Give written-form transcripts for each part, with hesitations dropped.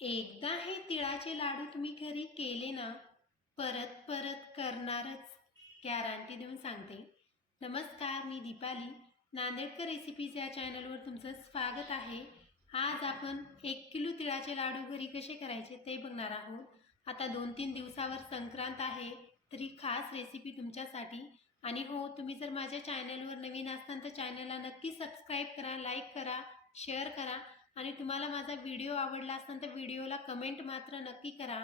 एकदा हे तिळाचे लाडू तुम्ही घरी केले ना, परत परत करणारच, गॅरंटी देऊन सांगते. नमस्कार, मी दीपाली, नांदेडकर रेसिपीज या चॅनलवर तुमचं स्वागत आहे. आज आपण 1 किलो तिळाचे लाडू घरी कसे करायचे ते बघणार आहोत. आता 2-3 दिवसावर संक्रांत आहे, तरी खास रेसिपी तुमच्यासाठी. आणि हो, तुम्ही जर माझ्या चॅनलवर नवीन असताल तर चॅनलला नक्की सबस्क्राईब करा, लाईक करा, शेअर करा. आणि तुम्हाला माझा व्हिडिओ आवडला असेल तर व्हिडिओला कमेंट मात्र नक्की करा.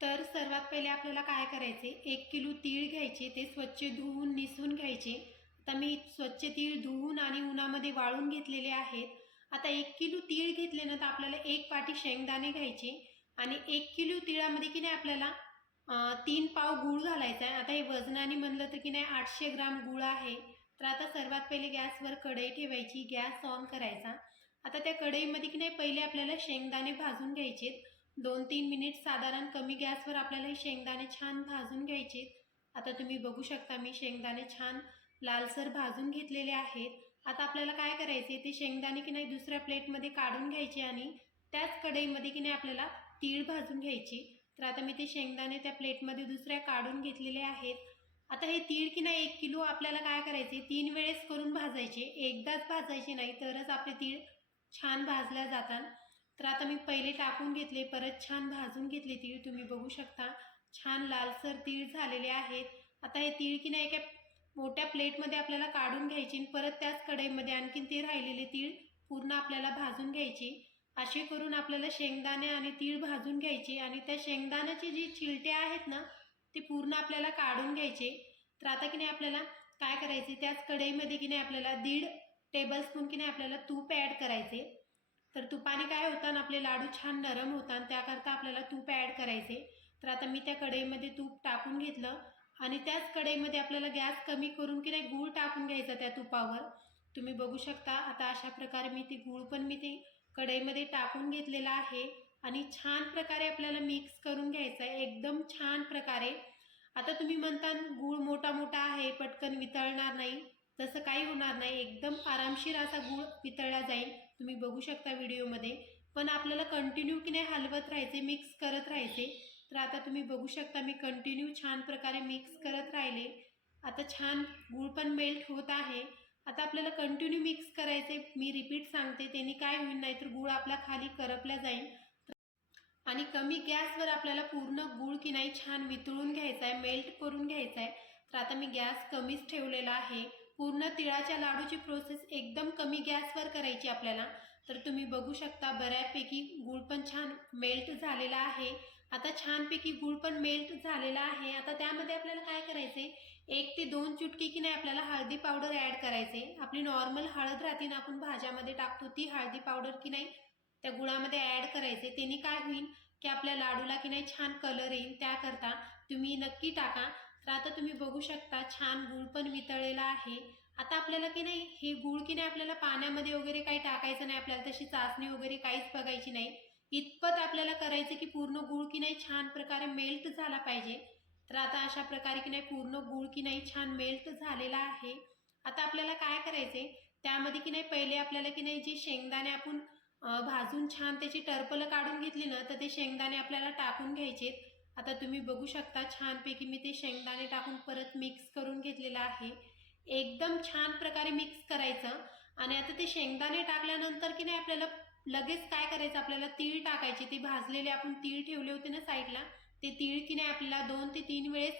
तर सर्वात पहिले आपल्याला काय करायचे, 1 किलो तीळ घ्यायचे, ते स्वच्छ धुवून निसून घ्यायचे. आता मी स्वच्छ तीळ धुवून आणि उन्हामध्ये वाळून घेतलेले आहेत. आता 1 किलो तीळ घेतले ना तर आपल्याला 1 वाटी शेंगदाणे घ्यायचे आणि 1 किलो तिळामध्ये की नाही आपल्याला 3 पाव गूळ घालायचा आहे. आता हे वजनाने म्हणलं तर की नाही 800 ग्राम गूळ आहे. तर आता सर्वात पहिले गॅसवर कढई ठेवायची, गॅस ऑन करायचा. आता त्या कढईमध्ये की नाही पहिले आपल्याला शेंगदाणे भाजून घ्यायचे. 2-3 मिनिट साधारण कमी गॅसवर आपल्याला हे शेंगदाणे छान भाजून घ्यायचे. आता तुम्ही बघू शकता मी शेंगदाणे छान लालसर भाजून घेतलेले आहेत. आता आपल्याला काय करायचे, ते शेंगदाणे की नाही दुसऱ्या प्लेटमध्ये काढून घ्यायचे आणि त्याच कढईमध्ये की नाही आपल्याला तीळ भाजून घ्यायची. तर आता मी ते शेंगदाणे त्या प्लेटमध्ये दुसऱ्या काढून घेतलेले आहेत. आता हे तीळ की नाही 1 किलो आपल्याला काय करायचे, 3 वेळेस करून भाजायचे, एकदाच भाजायचे नाही, तरच आपले तीळ छान भाजल्या जातात. तर आता मी पहिले टाकून घेतले, परत छान भाजून घेतले तीळ. तुम्ही बघू शकता छान लालसर तीळ झालेले आहेत. आता हे तीळ की नाही एका मोठ्या प्लेटमध्ये आपल्याला काढून घ्यायची, परत त्याच कढईमध्ये आणखीन ते राहिलेले तीळ पूर्ण आपल्याला भाजून घ्यायची. असे करून आपल्याला शेंगदाणे आणि तीळ भाजून घ्यायचे आणि त्या शेंगदाण्याचे जे छिलटे आहेत ना ते पूर्ण आपल्याला काढून घ्यायचे. तर आता की नाही आपल्याला काय करायचे, त्याच कढईमध्ये की नाही आपल्याला 1.5 टेबलस्पून की नाही आपल्याला तूप ॲड करायचे. तर तुपाने काय होतं ना, आपले लाडू छान नरम होतात, त्याकरता आपल्याला तूप ॲड करायचे. तर आता मी त्या कढईमध्ये तूप टाकून घेतलं आणि त्याच कढईमध्ये आपल्याला गॅस कमी करून की नाही गूळ टाकून घ्यायचा त्या तुपावर. तुम्ही बघू शकता आता अशा प्रकारे मी ते गूळ पण मी ते कढईमध्ये टाकून घेतलेला आहे आणि छान प्रकारे आपल्याला मिक्स करून घ्यायचं आहे एकदम छान प्रकारे. आता तुम्ही म्हणता गूळ मोठा मोठा आहे, पटकन वितळणार नाही, तसं काही होणार नाही, एकदम आरामशीर असा गूळ वितळला जाईल. तुम्ही बघू शकता व्हिडिओमध्ये. पण आपल्याला कंटिन्यू की नाही हलवत राहायचे, मिक्स करत राहायचे. तर आता तुम्ही बघू शकता मी कंटिन्यू छान प्रकारे मिक्स करत राहिले. आता छान गूळ पण मेल्ट होत आहे. आता आपल्याला कंटिन्यू मिक्स करायचे, मी रिपीट सांगते, त्यांनी काय होईल नाही तर गूळ आपला खाली करपला जाईल. आणि कमी गॅसवर आपल्याला पूर्ण गूळ की नाही छान वितळून घ्यायचा आहे, मेल्ट करून घ्यायचा आहे. तर आता मी गॅस कमीच ठेवलेला आहे. पूर्ण तिळाच्या लाडूची प्रोसेस एकदम कमी गॅसवर करायची आपल्याला. तर तुम्ही बघू शकता बऱ्यापैकी गूळ पण छान मेल्ट झालेला आहे. आता छानपैकी गूळ पण मेल्ट झालेला आहे. आता त्यामध्ये आपल्याला काय करायचे, 1 ते 2 चुटकी की नाही आपल्याला हळदी पावडर ॲड करायचे. आपली नॉर्मल हळद राहते ना, आपण भाज्यामध्ये टाकतो, ती हळदी पावडर की नाही त्या गुळामध्ये ॲड करायचे. त्यांनी काय होईल की आपल्या लाडूला की नाही छान कलर येईल, त्याकरता तुम्ही नक्की टाका. तर आता तुम्ही बघू शकता छान गूळ पण वितळलेला आहे. आता आपल्याला की नाही हे गूळ की नाही आपल्याला पाण्यामध्ये वगैरे काही टाकायचं नाही, आपल्याला तशी चाचणी वगैरे काहीच बघायची नाही. इतपत आपल्याला करायचं की पूर्ण गूळ की नाही छान प्रकारे मेल्ट झाला पाहिजे. तर आता अशा प्रकारे की नाही पूर्ण गूळ की नाही छान मेल्ट झालेला आहे. आता आपल्याला काय करायचे, त्यामध्ये की नाही पहिले आपल्याला की नाही जे शेंगदाणे आपण भाजून छान त्याची टरफलं काढून घेतली ना, तर ते शेंगदाणे आपल्याला टाकून घ्यायचे. आता तुम्ही बघू शकता छानपैकी मी ते शेंगदाणे टाकून परत मिक्स करून घेतलेलं आहे. एकदम छान प्रकारे मिक्स करायचं. आणि आता ते शेंगदाणे टाकल्यानंतर की नाही आपल्याला लगेच काय करायचं, आपल्याला तीळ टाकायचे. ते भाजलेले आपण तीळ ठेवले होते ना साईडला, ते तीळ की नाही आपल्याला 2 ते 3 वेळेस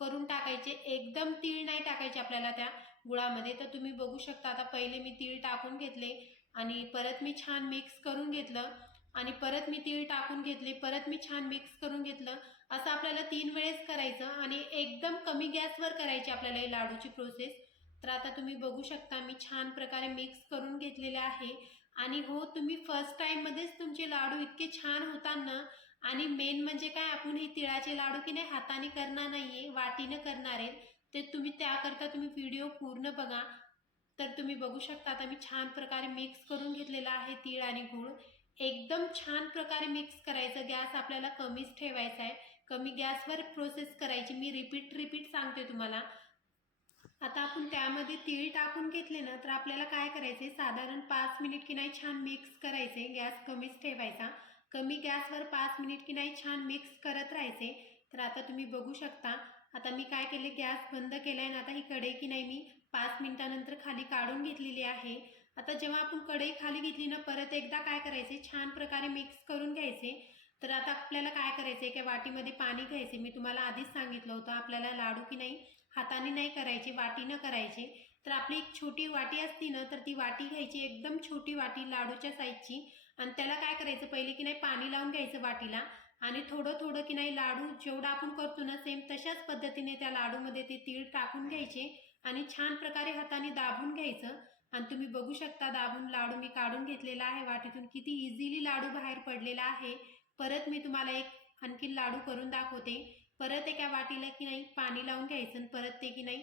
करून टाकायचे. एकदम तीळ नाही टाकायचे आपल्याला त्या गुळामध्ये. तर तुम्ही बघू शकता आता पहिले मी तीळ टाकून घेतले आणि परत मी छान मिक्स करून घेतलं आणि परत मी तीळ टाकून घेतले, परत मी छान मिक्स करून घेतलं. असं आपल्याला 3 वेळेस करायचं आणि एकदम कमी गॅसवर करायची आपल्याला ही लाडूची प्रोसेस. तर आता तुम्ही बघू शकता मी छान प्रकारे मिक्स करून घेतलेले आहे. आणि हो, तुम्ही फर्स्ट टाईममध्येच तुमचे लाडू इतके छान होतात ना. आणि मेन म्हणजे काय, आपण हे तिळाचे लाडू की नाही हाताने करणार नाहीये, वाटीनं करणार आहेत. ते तुम्ही त्याकरता तुम्ही व्हिडिओ पूर्ण बघा. तर तुम्ही बघू शकता आता मी छान प्रकारे मिक्स करून घेतलेला आहे तीळ आणि गूळ. एकदम छान प्रकारे मिक्स करायचं, गॅस आपल्याला कमीच ठेवायचा आहे, कमी गॅसवर प्रोसेस करायची. मी रिपीट सांगते तुम्हाला. आता आपण त्यामध्ये तीळ टाकून घेतले ना, तर आपल्याला काय करायचे, साधारण 5 मिनिट की नाही छान मिक्स करायचे, गॅस कमीच ठेवायचा. कमी गॅसवर 5 मिनिट की नाही छान मिक्स करत राहायचे. तर आता तुम्ही बघू शकता, आता मी काय केले, गॅस बंद केला आहे आणि आता ही कढई की नाही मी 5 मिनिटानंतर खाली काढून घेतलेली आहे. आता जेव्हा आपण कढई खाली घेतली ना, परत एकदा काय करायचे, छान प्रकारे मिक्स करून घ्यायचे. तर आता आपल्याला काय करायचं, एका वाटीमध्ये पाणी घ्यायचे. मी तुम्हाला आधीच सांगितलं होतं, आपल्याला लाडू की नाही हाताने नाही करायचे, वाटीनं करायचे. तर आपली एक छोटी वाटी असती ना, तर ती वाटी घ्यायची, एकदम छोटी वाटी लाडूच्या साईजची, आणि त्याला काय करायचं, पहिले की नाही पाणी लावून घ्यायचं वाटीला, आणि थोडं थोडं की नाही लाडू जेवढा आपण करतो ना, सेम तशाच पद्धतीने त्या लाडूमध्ये ते तीळ टाकून घ्यायचे आणि छान प्रकारे हाताने दाबून घ्यायचं. आणि तुम्ही बघू शकता, दाबून लाडू मी काढून घेतलेला आहे वाटीतून. किती इझिली लाडू बाहेर पडलेला आहे. परत मी तुम्हाला एक आणखी लाडू करून दाखवते. परत एका वाटीला की नाही पाणी लावून घ्यायचं आणि परत ते की नाही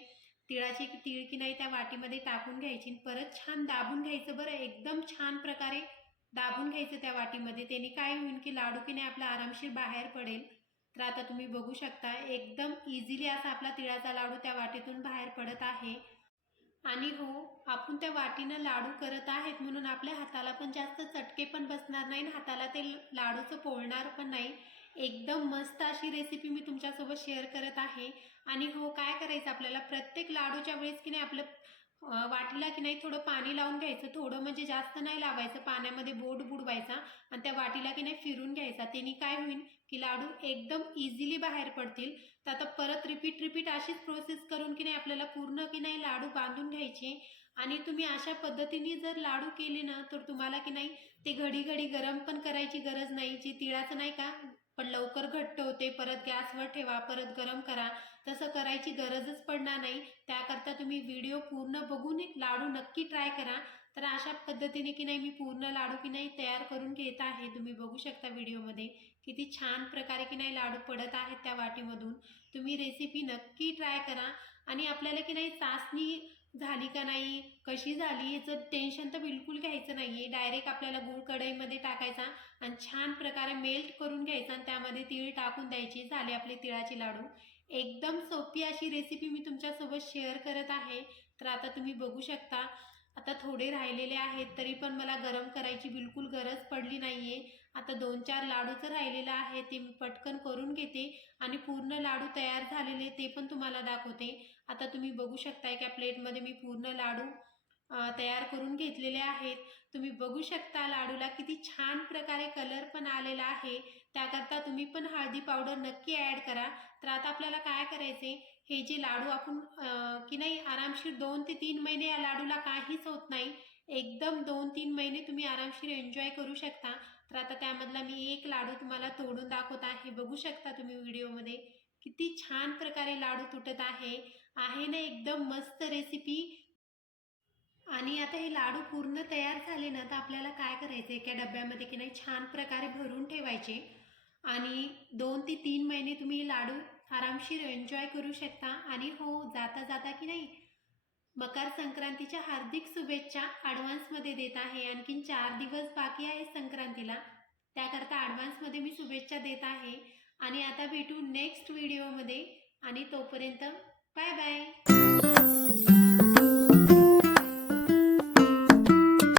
तीळ की नाही त्या वाटीमध्ये टाकून घ्यायची, परत छान दाबून घ्यायचं. बरं, एकदम छान प्रकारे दाबून घ्यायचं त्या वाटीमध्ये. त्याने काय होईल की लाडू की नाही आपला आरामशीर बाहेर पडेल. तर आता तुम्ही बघू शकता, एकदम इझिली असा आपला तिळाचा लाडू त्या वाटीतून बाहेर पडत आहे. आणि हो, आपण त्या वाटीनं लाडू करत आहेत म्हणून आपल्या हाताला पण जास्त चटके पण बसणार नाही आणि हाताला ते लाडूचं पोळणार पण नाही. एकदम मस्त अशी रेसिपी मी तुमच्यासोबत शेअर करत आहे. आणि हो, काय करायचं, आपल्याला प्रत्येक लाडूच्या वेळेस की नाही आपलं वाटीला की नाही थोडं पाणी लावून घ्यायचं. थोडं म्हणजे जास्त नाही लावायचं, पाण्यामध्ये बोट बुडवायचा आणि त्या वाटीला की नाही फिरून घ्यायचा. त्यांनी काय होईल की लाडू एकदम इझिली बाहेर पडतील. तर आता परत रिपीट अशीच प्रोसेस करून की नाही आपल्याला पूर्ण की नाही लाडू बांधून घ्यायचे. आणि तुम्ही अशा पद्धतीने जर लाडू केले ना, तर तुम्हाला की नाही ते घडी घडी गरम पण करायची गरज नाही. जे तिळाचं नाही का, पण लवकर घट्ट होते, परत गॅसवर ठेवा, परत गरम करा, तसं करायची गरजच पडणार नाही. त्याकरता तुम्ही व्हिडिओ पूर्ण बघून एक लाडू नक्की ट्राय करा. तर अशा पद्धतीने की नाही मी पूर्ण लाडू की नाही तयार करून घेत आहे. तुम्ही बघू शकता व्हिडिओमध्ये किती छान प्रकारे की नाही लाडू पडत आहेत त्या वाटीमधून. तुम्ही रेसिपी नक्की ट्राय करा. आणि आपल्याला की नाही चाचणी झाली का नाही, कशी झाली, याचं टेन्शन तर बिलकुल घ्यायचं नाही आहे. डायरेक्ट आपल्याला गूळ कढईमध्ये टाकायचा आणि छान प्रकारे मेल्ट करून घ्यायचा आणि त्यामध्ये तीळ टाकून द्यायची. झाले आपले तिळाचे लाडू. एकदम सोपी अशी रेसिपी मी तुमच्यासोबत शेअर करत आहे. तर आता तुम्ही बघू शकता, आता थोडे राहिलेले आहेत तरी पण मला गरम करायची बिलकुल गरज पडली नाही आहे. आता 2-4 लाडूचं राहिलेलं आहे, ते मी पटकन करून घेते आणि पूर्ण लाडू तयार झालेले ते पण तुम्हाला दाखवते. आता तुम्ही बघू शकता, एका प्लेटमध्ये मी पूर्ण लाडू तयार करून घेतलेले आहेत. तुम्ही बघू शकता लाडूला किती छान प्रकारे कलर पण आलेला आहे. त्याकरता तुम्ही पण हळदी पावडर नक्की ॲड करा. तर आता आपल्याला काय करायचे, हे जे लाडू आपण की नाही आरामशीर 2 ते 3 महिने या लाडूला काहीच होत नाही. एकदम 2-3 महिने तुम्ही आरामशीर एन्जॉय करू शकता. तर आता त्यामधला मी एक लाडू तुम्हाला तोडून दाखवत आहे. बघू शकता तुम्ही व्हिडिओमध्ये किती छान प्रकारे लाडू तुटत आहे ना, एकदम मस्त रेसिपी. आणि आता हे लाडू पूर्ण तयार झाले ना, तर आपल्याला काय करायचं, एका डब्यामध्ये की नाही छान प्रकारे भरून ठेवायचे आणि 2 ते 3 महिने तुम्ही हे लाडू आरामशीर एन्जॉय करू शकता. आणि हो, जाता जाता की नाही मकर संक्रांतीच्या हार्दिक शुभेच्छा ॲडव्हान्समध्ये देत आहे. आणखीन 4 दिवस बाकी आहे संक्रांतीला, त्याकरता ॲडव्हान्समध्ये मी शुभेच्छा देत आहे. आणि आता भेटू नेक्स्ट व्हिडिओमध्ये आणि तोपर्यंत बाय बाय.